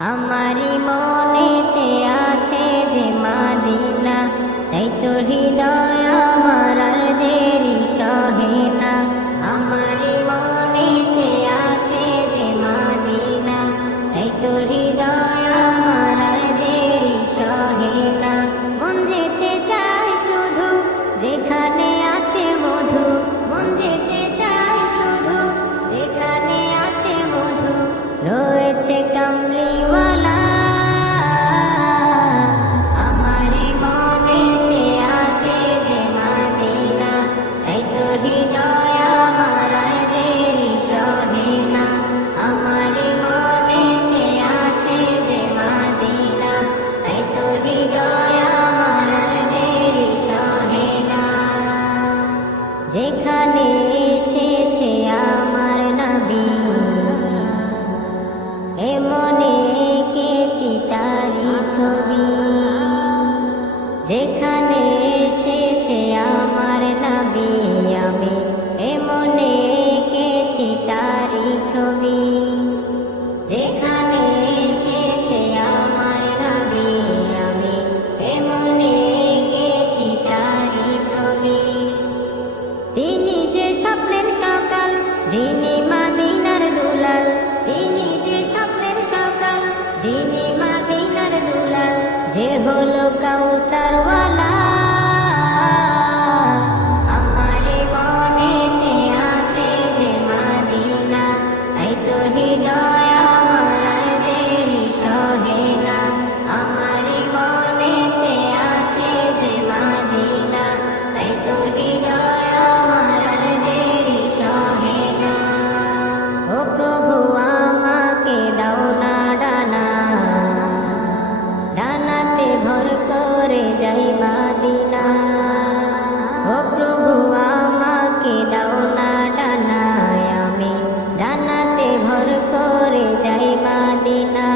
আমারি মনেতে আছে যে মাদিনা, তাই তো হৃদয় আমার আর দেরি সহে না। আমারি মনেতে আছে যে মাদিনা, তাই তো হৃদয় আমার আর দেরি সহে না। মন যেতে চায় শুধু যেখানে আছে মধু, মন যেতে চায় শুধু যেখানে আছে মধু, রয়েছে কামলিওয়ালা। আমারি মনেতে আছে যে মাদিনা, তাই তো হৃদয় আমার আর দেরি সহে না। আমারি মনেতে আছে যে মাদিনা, তাই তো হৃদয় আমার আর দেরি সহে না। যেখানে এসেছে আমার নবী, এমনে এঁকেছি তারি ছবি। যেখানে এসেছে আমার নবী, আমি এমনে এঁকেছি তারি ছবি। যেখানে এসেছে আমার নবী, আমি এমনে এঁকেছি তারি ছবি। তিনি যে স্বপ্নের সকাল, যিনি মাদিনার দুলাল, তিনি যে স্বপ্নের সকাল, যিনি মাদিনার দুলাল, যে হলো কাউসারওয়ালা। আমারি মনেতে আছে যে মাদিনা, তাই তো হৃদয় আমার আর দেরি সহে না। আমারি মনেতে আছে যে মাদিনা, তাই তো হৃদয় আমার আর দেরি সহে না। ও প্রভু আমাকে দাও না ডানা, ডানাতে ভর করে যাই মাদিনা। ও প্রভু আমাকে দাও না ডানা, আমি ডানাতে ভর করে যাই মাদিনা।